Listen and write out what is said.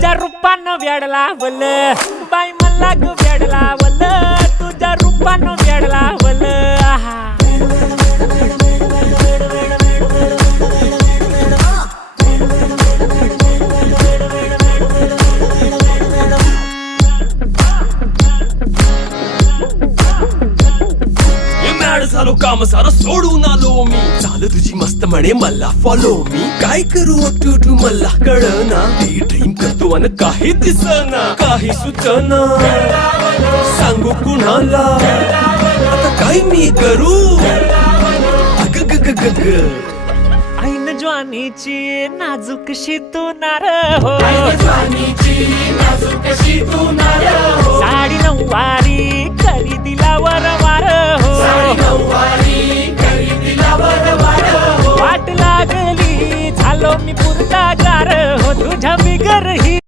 तुझ्या रूपानं वेड लावल बाई मला ग वेड लावल तुझ्या रूपानं वेड लावल आहा झालो काम सारं सोडून आलो मी चाल तुझी मस्त म्हणे मला फॉलो मी काय करू टू मला कळना ती ड्रीम करतो अन काही दिसना काही सुचना सांगू कुणाला आता काय मी करू अग ग ग ग ग ऐन ज्वानीची नाजूकशी तू नार हो साडी नऊवारी करी दिला वरवार हो वाट लागली झालो मी पुरता गार हो तुझ्या बिगर ही